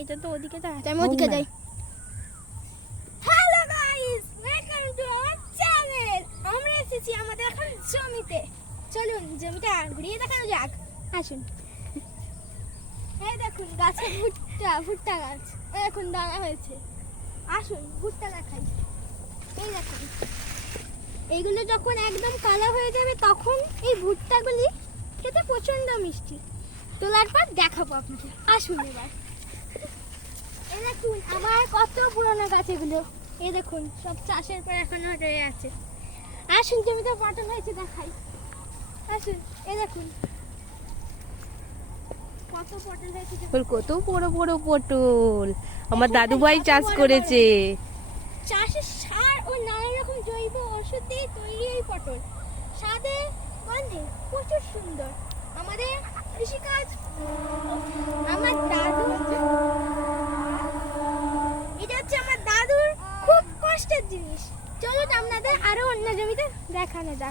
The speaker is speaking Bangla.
এটা তো ওদিকে যায়, আমি ওদিকে যাই। Hello guys, welcome to our channel. আমরা এসেছি আমাদের এখন জমিতে। চলুন জমিটা ঘুরিয়ে দেখানো যাক, আসুন। এই দেখুন গাছে ভুট্টা গাছ এখন দাঁড়া হয়েছে। আসুন ভুট্টা দেখাই। এই দেখুন, এইগুলো যখন একদম কালো হয়ে যাবে তখন এই ভুট্টাগুলি খেতে প্রচন্ড মিষ্টি। তোলার পর দেখাবো আপনাকে, আসুন এবার। এই দেখুন আমার কত পুরনো গাছ এগুলো। এই দেখুন সব চাষের পর এখনো রয়ে আছে। আসুন জমিতে পটল হয়েছে দেখাই, আসুন। এই দেখুন কত পটল হয়েছে। কত বড় বড় পটল আমার দাদু ভাই চাষ করেছে। চাষের সার ও নানা রকম জৈব ওষুধ দিয়ে তৈরি এই পটল, স্বাদে গন্ধে প্রচুর সুন্দর। আমাদের কৃষিকাজ আমার দাদু, এটা হচ্ছে আমার দাদুর খুব কষ্টের জিনিস। চলুন আপনাদের আরো অন্য জমিতে দেখানো যাক।